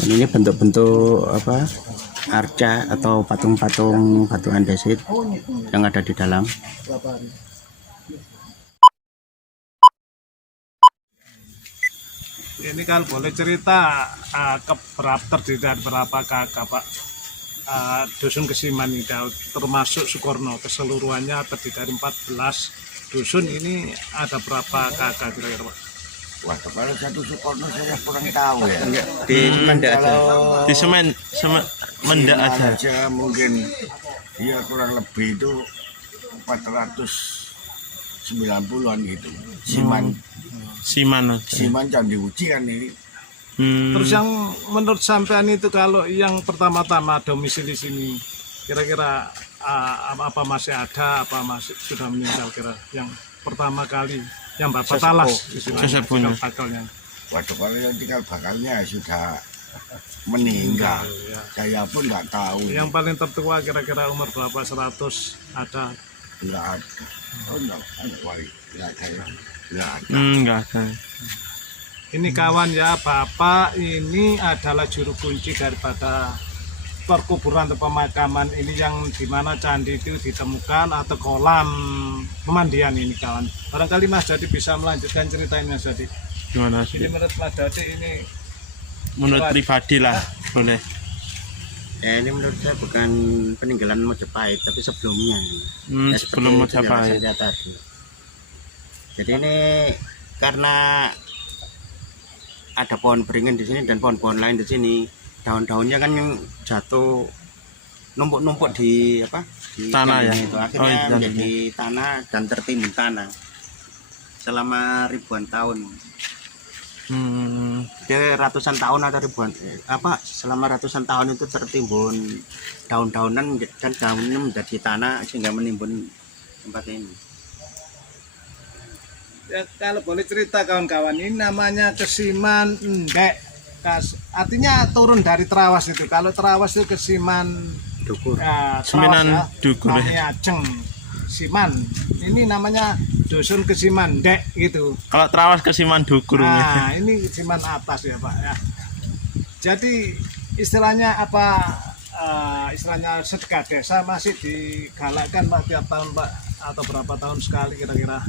Dan ini bentuk-bentuk apa arca atau patung-patung batu andesit yang ada di dalam. Ini kalau boleh cerita terdiri dari berapa kakak Pak? Dusun Kesiman ini termasuk Sukorno keseluruhannya terdiri dari 14 dusun. Ini ada berapa kakak kira-kira Pak? Wah, kalau satu Sukorno saya kurang tahu ya. Di Menda aja. Di semen Menda aja. Mungkin dia kurang lebih itu 490-an gitu. Siman Candi Uci kan ini. Terus yang menurut sampean itu kalau yang pertama-tama domisili sini kira-kira apa masih ada, apa masih sudah meninggal kira yang pertama kali yang Bapak talas istilahnya bakalnya. Waduh, kalau yang tinggal bakalnya sudah meninggal. Ya. Saya pun nggak tahu. Yang paling tertua kira-kira umur berapa? 100 ada? Nggak ada. Oh, nggak ada. Nggak ada. Ini kawan ya, Bapak ini adalah juru kunci daripada perkuburan atau pemakaman ini yang dimana candi itu ditemukan atau kolam pemandian ini kawan. Barangkali Mas Dadi bisa melanjutkan cerita ini Mas Dadi. Gimana Ini sih? menurut Mas Dadi ini Menurut pribadi lah, boleh. Ya, ini menurut saya bukan peninggalan Majapahit tapi sebelumnya. Sebelum Majapahit. Tadi. Jadi ini karena ada pohon beringin di sini dan pohon-pohon lain di sini, daun-daunnya kan yang jatuh numpuk-numpuk di apa? Di Tanah ya. itu akhirnya Oh, menjadi tanah dan tertimbun tanah selama ribuan tahun. Jadi ratusan tahun atau ribuan selama ratusan tahun itu tertimbun daun-daunan dan daunnya menjadi tanah sehingga menimbun tempat ini. ya, kalau boleh cerita kawan-kawan ini namanya Kesiman Endek. Artinya turun dari Trawas itu. Kalau Trawas itu Kesiman Dukur. ya, Seminan Dukur namanya Ajeng Siman. Ini namanya dusun Kesiman Endek gitu. Kalau Trawas Kesiman Dukur. Nah, ini Kesiman atas ya Pak ya. Jadi istilahnya apa? Istilahnya sedekah desa masih digalakkan Pak tiap tahun Pak atau berapa tahun sekali kira-kira?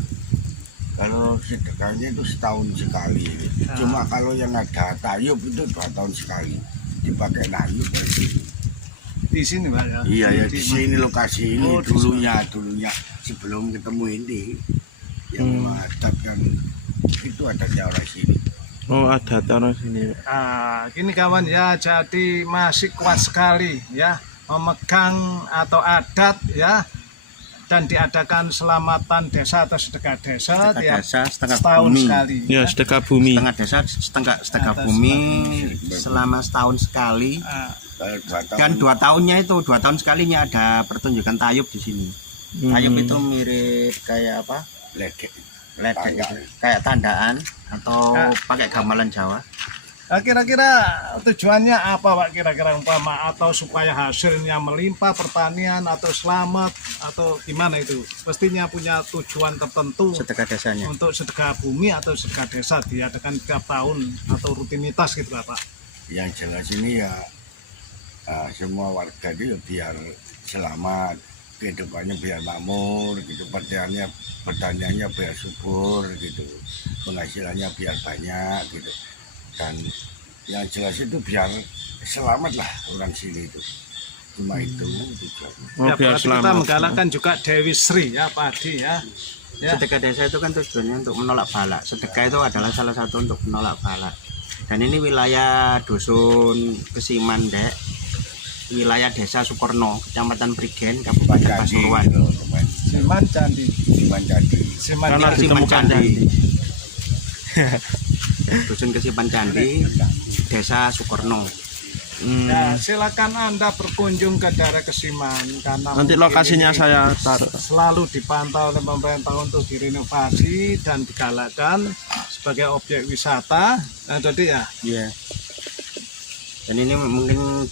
Kalau sedekahnya itu setahun sekali. Cuma kalau yang ada tayub itu 2 tahun sekali. Dipakai nayub Di sini Pak ya. Iya ya, di sini lokasi ini Oh, dulunya sebelum ketemu ini yang menghadapkan itu adatnya orang sini. Oh, ada tanah sini. Nah, gini kawan ya, jadi masih kuat sekali ya memegang atau adat ya, dan diadakan selamatan desa atau sedekah desa tiap setahun bumi. sekali. Ya, sedekah bumi. Setengah desa, sedekah bumi selama setahun sekali. Kalau 2 tahun, Dan 2 tahunnya itu 2 tahun sekalinya ada pertunjukan tayub di sini. Tayub itu mirip kayak apa? ledek. Ledek gitu. Kayak tandaan atau pakai gamelan Jawa. Nah, kira-kira tujuannya apa Pak kira-kira umpama atau supaya hasilnya melimpah pertanian atau selamat atau gimana itu? Pastinya punya tujuan tertentu Sedekah desanya. untuk sedekah bumi atau sedekah desa diadakan tiap tahun atau rutinitas gitu Pak. Yang jelas ini ya semua warga itu biar selamat, kehidupannya biar makmur gitu, pertaniannya biar subur gitu, penghasilannya biar banyak gitu. Dan yang jelas itu biar selamat lah orang sini itu. Cuma itu tujuannya. Oh, Ya, biar berarti kita selamat. menggalakkan juga Dewi Sri ya padi ya. Ya. Sedekah desa itu kan tujuannya untuk menolak bala. Sedekah itu adalah salah satu untuk menolak bala. Dan ini wilayah dusun Kesiman Endek, wilayah desa Sukorno, Kecamatan Prigen, Kabupaten Pasuruan. Siman Candi. Siman Candi. Siman Karena Candi. Kesiman ditemukan Candi. candi. Dusun Kesiman Candi, desa Sukorno. Ya, silakan Anda berkunjung ke daerah Kesiman karena Nanti mungkin lokasinya ini saya taruh. selalu dipantau oleh pemerintah untuk direnovasi dan digalakkan sebagai objek wisata. Nah, jadi ya Iya. Dan ini mungkin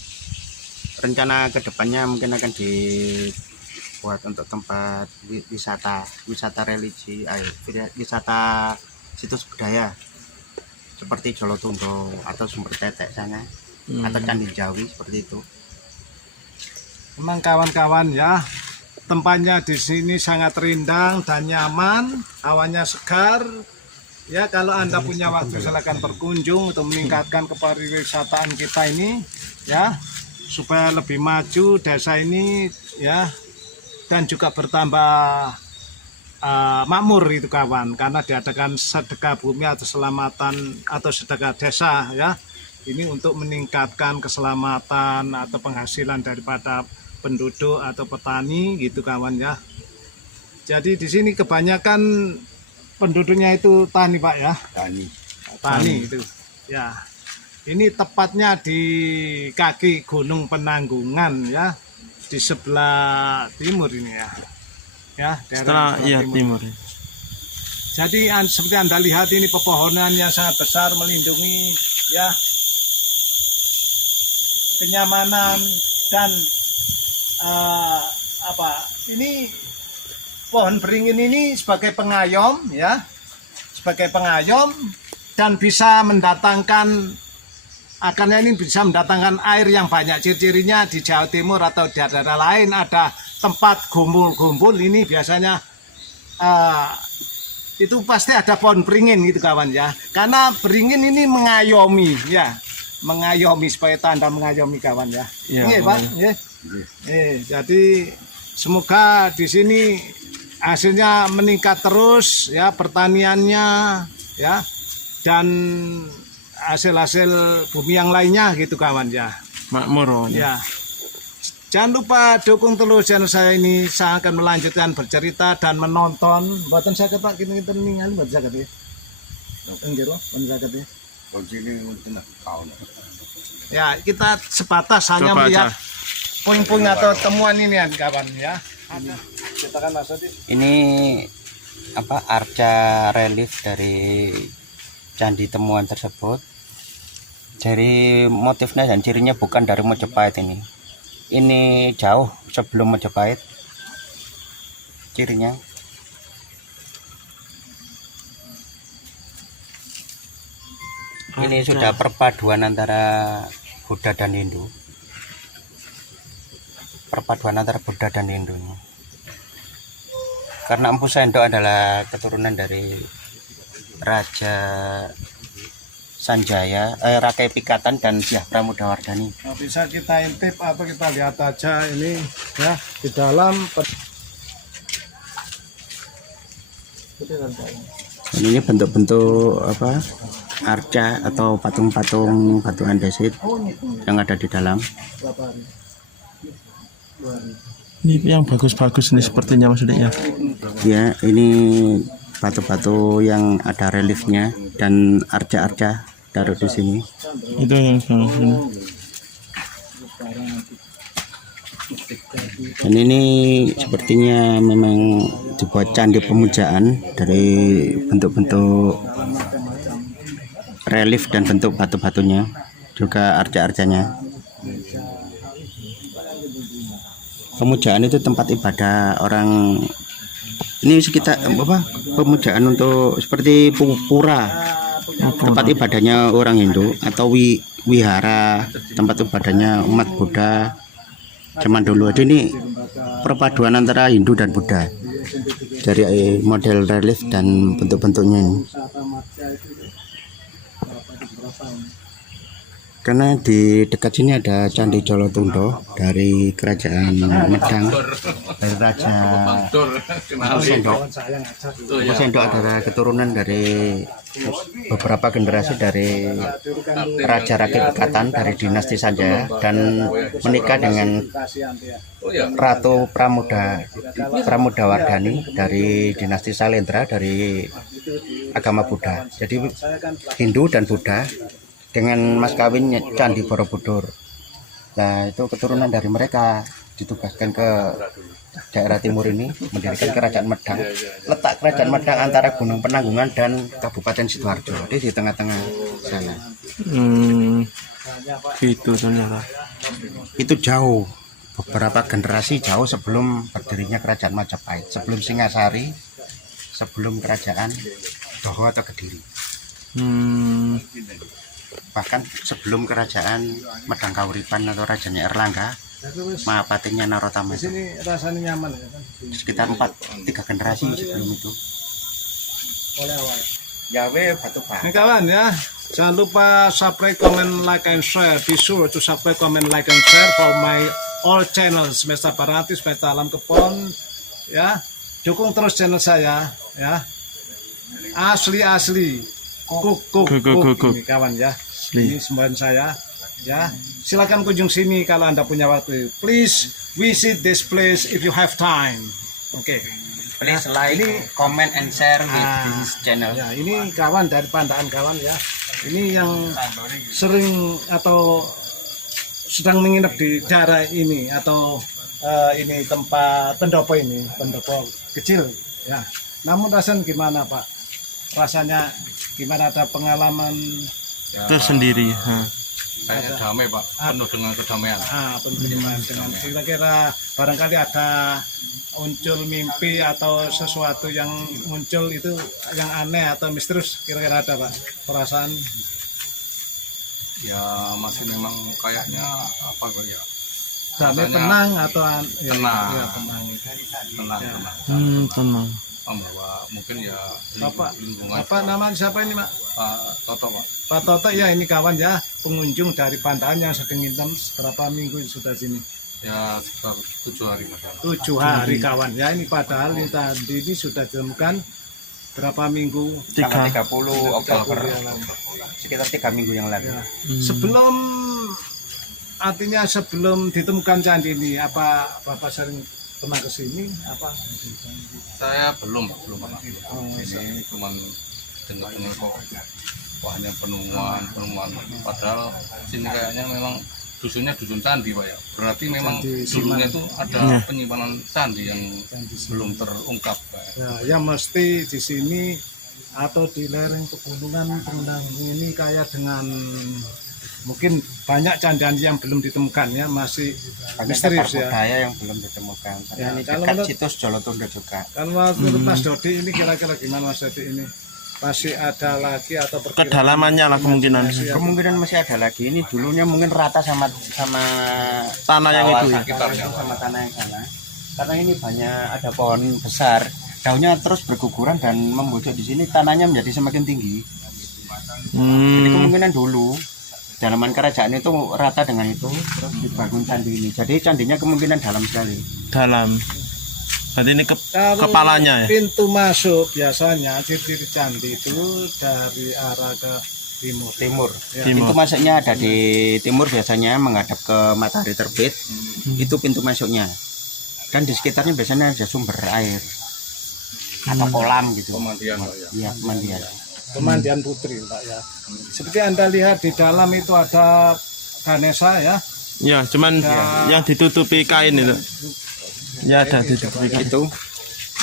rencana kedepannya mungkin akan dibuat untuk tempat wisata religi, wisata situs budaya seperti Jolotundo atau Sumber Tetek sana. atau Candi Jawi seperti itu. Memang kawan-kawan ya, tempatnya di sini sangat rindang dan nyaman, hawanya segar. Ya, kalau Anda punya waktu silakan berkunjung untuk meningkatkan kepariwisataan kita ini ya, supaya lebih maju desa ini ya, dan juga bertambah makmur itu kawan, karena diadakan sedekah bumi atau selamatan atau sedekah desa ya. Ini untuk meningkatkan keselamatan atau penghasilan daripada penduduk atau petani gitu kawan ya. Jadi di sini kebanyakan penduduknya itu tani Pak ya. Tani itu ya. Ini tepatnya di kaki Gunung Penanggungan ya, di sebelah timur ini ya. Ya, Setelah iya timur. Jadi seperti Anda lihat ini pepohonan yang sangat besar melindungi ya kenyamanan dan ini pohon beringin ini sebagai pengayom ya, sebagai pengayom dan bisa mendatangkan akarnya ini bisa mendatangkan air yang banyak. Ciri-cirinya di Jawa Timur atau di daerah lain ada tempat gumpul-gumpul ini biasanya itu pasti ada pohon beringin gitu kawan ya, karena beringin ini mengayomi ya, mengayomi supaya tanda mengayomi kawan ya. Iya Pak ya. Jadi semoga di sini hasilnya meningkat terus ya, pertaniannya ya, dan hasil-hasil bumi yang lainnya gitu kawan ya. Makmur Ya. Jangan lupa dukung terus channel saya ini. Saya akan melanjutkan bercerita dan menonton. Buatan saya kata kita ningan buat zakat ya. Enggak zakat ya. Ya, kita sebatas hanya melihat puing-puing atau temuan ini ya kawan ya. Kita kan Ini arca relief dari candi temuan tersebut. Dari motifnya dan cirinya bukan dari Mojopahit ini. Ini jauh sebelum Mojopahit cirinya. Ini sudah perpaduan antara Buddha dan Hindu. Perpaduan antara Buddha dan Hindu. Karena Empu Sendok adalah keturunan dari Raja Sanjaya, Rakai Pikatan dan Syah Pramodawardhani. Nah, bisa kita intip atau kita lihat aja ini ya di dalam. Dan ini bentuk-bentuk arca atau patung-patung batu andesit yang ada di dalam. Ini yang bagus-bagus nih sepertinya maksudnya. Ya, ini batu-batu yang ada reliefnya dan arca-arca taruh di sini. Itu yang sini. Dan ini sepertinya memang dibuat candi pemujaan dari bentuk-bentuk relief dan bentuk batu-batunya, juga arca-arcanya. Pemujaan itu tempat ibadah orang. Ini sekitar pemujaan untuk seperti pura, tempat ibadahnya orang Hindu, atau wihara, tempat ibadahnya umat Buddha zaman dulu. Jadi ini perpaduan antara Hindu dan Buddha dari model relief dan bentuk-bentuknya ini. Karena di dekat sini ada Candi Jolotundo dari Kerajaan Medang, dari Raja Empu Sendok. Empu Sendok adalah keturunan dari beberapa generasi dari Raja Rakai Pikatan dari dinasti Sanjaya dan menikah dengan Ratu Pramodawardhani dari dinasti Sailendra dari agama Buddha. Jadi Hindu dan Buddha dengan mas kawinnya Candi Borobudur. Nah, itu keturunan dari mereka ditugaskan ke daerah timur ini mendirikan Kerajaan Medang. Letak Kerajaan Medang antara Gunung Penanggungan dan Kabupaten Sidoarjo, di tengah-tengah sana. Itu ternyata. Itu jauh, beberapa generasi jauh sebelum berdirinya Kerajaan Majapahit, sebelum Singasari, sebelum Kerajaan Doho atau Kediri. bahkan sebelum kerajaan Medang Kauripan atau rajanya Erlangga, Mahapatinya Narotama Di sini rasanya nyaman ya kan. sekitar 3 generasi sebelum itu. Oleh awal. Yawe batu Ini bata. kawan ya, jangan lupa subscribe, comment, like, and share. Be sure to subscribe, comment, like, and share for my all channels. Semesta Barati, Semesta Alam Kepon. Ya, dukung terus channel saya. Ya, asli. Kuk. Ini kawan ya. Asli. Ini semboyan saya. Ya, silakan kunjung sini kalau Anda punya waktu. Please visit this place if you have time. Oke. Please like, comment, and share with this channel. Ya, ini kawan dari Pandaan kawan ya. Ini yang sering atau sedang menginap di daerah ini atau ini tempat pendopo kecil ya. Namun rasanya gimana Pak? Rasanya gimana, ada pengalaman Tersendiri. Kayak damai Pak, penuh dengan kedamaian. penerimaan dengan kira-kira barangkali ada muncul mimpi atau sesuatu yang muncul itu yang aneh atau misterius, kira-kira ada Pak perasaan? Ya masih memang kayaknya apa gue ya, Damai, rasanya tenang atau tenang. ya, tenang. tenang. Tenang. Bahwa mungkin ya Bapak, lingkungan apa nama siapa ini Pak? Pak Toto Pak. Pak Toto ya, ini kawan ya, pengunjung dari Pandaan yang sedang nginep berapa minggu sudah sini? Ya sekitar 7 hari Pak. 7 hari kawan ya. Ini padahal ini tadi ini sudah ditemukan berapa minggu? Tanggal 3. 30 Oktober, sekitar 3 minggu yang lalu. Ya. Sebelum, artinya sebelum ditemukan candi ini, apa Bapak sering pernah ke sini? Apa? Saya belum pernah. Ini cuman dengar kok wah hanya penemuan. Padahal sini kayaknya memang dusunnya dusun candi Pak ya. Berarti memang Candi dulunya Siman. itu ada penyimpanan candi yang belum terungkap Pak. Ya, yang mesti di sini atau di lereng pegunungan Pendang ini kayak dengan mungkin banyak candi-candi yang belum ditemukan ya, masih Banyak misterius cagar ya. budaya yang belum ditemukan. Karena Ya, ini kalau dekat menurut- situs Jolotundo juga. Kalau menurut Mas Dodi ini kira-kira gimana Mas Dodi ini? Masih ada lagi atau perkiraan? Kedalamannya lah kemungkinan. Kemungkinan masih ada lagi. Ini dulunya mungkin rata sama Tanah yang sawah itu ya. sekitarnya, sama tanah yang sana. Karena ini banyak ada pohon besar, daunnya terus berguguran dan membujur di sini, tanahnya menjadi semakin tinggi. Jadi kemungkinan dulu dalaman kerajaan itu rata dengan itu, terus dibangun candi ini. Jadi candinya kemungkinan dalam sekali. Dalam. Berarti ini Kalau kepalanya ya. pintu masuk biasanya ciri-ciri candi itu dari arah ke timur. Timur. Ya. Timur. Pintu masuknya ada di timur, biasanya menghadap ke matahari terbit. Itu pintu masuknya. Dan di sekitarnya biasanya ada sumber air atau kolam gitu. Pemandian Pak ya. Iya, pemandian. Pemandian putri Pak ya. Seperti Anda lihat di dalam itu ada Ganesha ya. Ya, cuman yang ditutupi kain itu. Ya ada ditutupi kain. Itu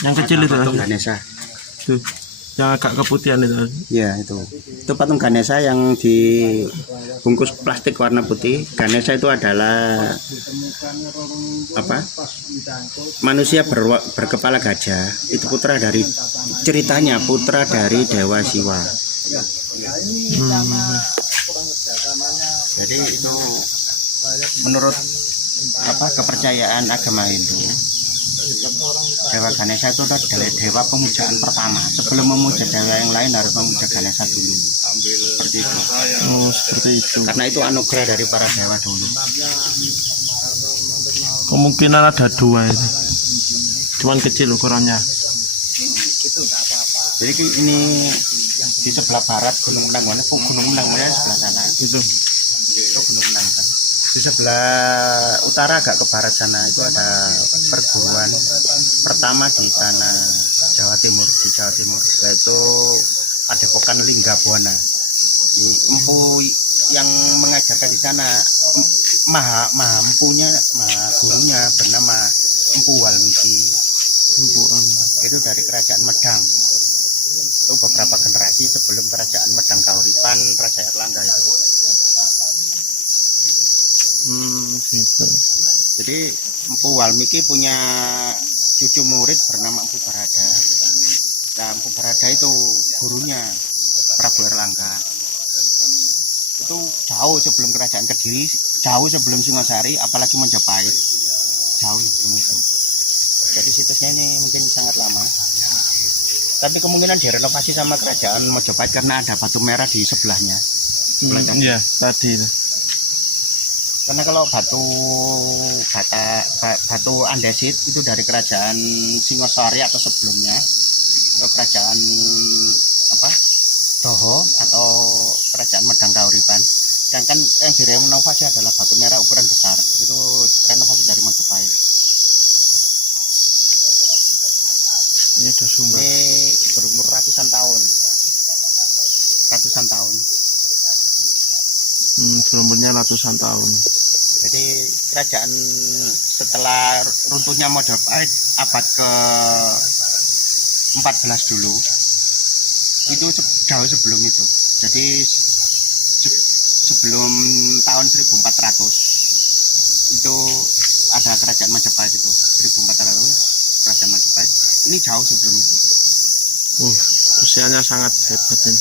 Yang kecil itu. patung Ganesha. Tuh. Yang agak keputihan itu. Iya, itu. Itu patung Ganesha yang dibungkus plastik warna putih. Ganesha itu adalah apa? Manusia berkepala gajah. Itu putra dari, ceritanya putra dari Dewa Siwa. Jadi itu menurut apa kepercayaan agama Hindu, Dewa Ganesha itu adalah dewa pemujaan pertama. Sebelum memuja dewa yang lain harus memuja Ganesha dulu. Seperti itu. Oh, seperti itu. Karena itu anugerah dari para dewa dulu. Kemungkinan ada 2 itu. Cuman kecil ukurannya. Jadi ini di sebelah barat Gunung Menangwane, Gunung Menangwane sebelah sana. Itu. Itu Gunung Menangwane. Di sebelah utara agak ke barat sana itu ada perguruan pertama di tanah Jawa Timur, di Jawa Timur, yaitu Padepokan Linggabuana. Ini empu yang mengajarkan di sana, maha empunya, maha gurunya bernama Empu Walmiki. Itu dari kerajaan Medang. Itu beberapa generasi sebelum kerajaan Medang Kauripan, Raja Erlangga itu. Gitu. Jadi Empu Walmiki punya cucu murid bernama Empu Barada. Nah, Empu Barada itu gurunya Prabu Erlangga. jauh sebelum kerajaan Kediri, jauh sebelum Singosari, apalagi Majapahit, jauh sebelum itu. Jadi situsnya ini mungkin sangat lama. Tapi kemungkinan direnovasi sama kerajaan Majapahit karena ada batu merah di sebelahnya. Iya, tadi. Karena kalau batu andesit itu dari kerajaan Singosari atau sebelumnya, atau kerajaan apa Doho atau kerajaan Medang Kauripan. Sedangkan yang direnovasi adalah batu merah ukuran besar, itu renovasi dari Majapahit. Ini ada sumber. Ini berumur ratusan tahun. Sumbernya ratusan tahun. Jadi kerajaan setelah runtuhnya Majapahit abad ke 14 dulu, itu jauh sebelum itu. Jadi sebelum tahun 1400 itu ada kerajaan Majapahit itu. 1400 kerajaan Majapahit. Ini jauh sebelum itu. Usianya sangat hebat ini.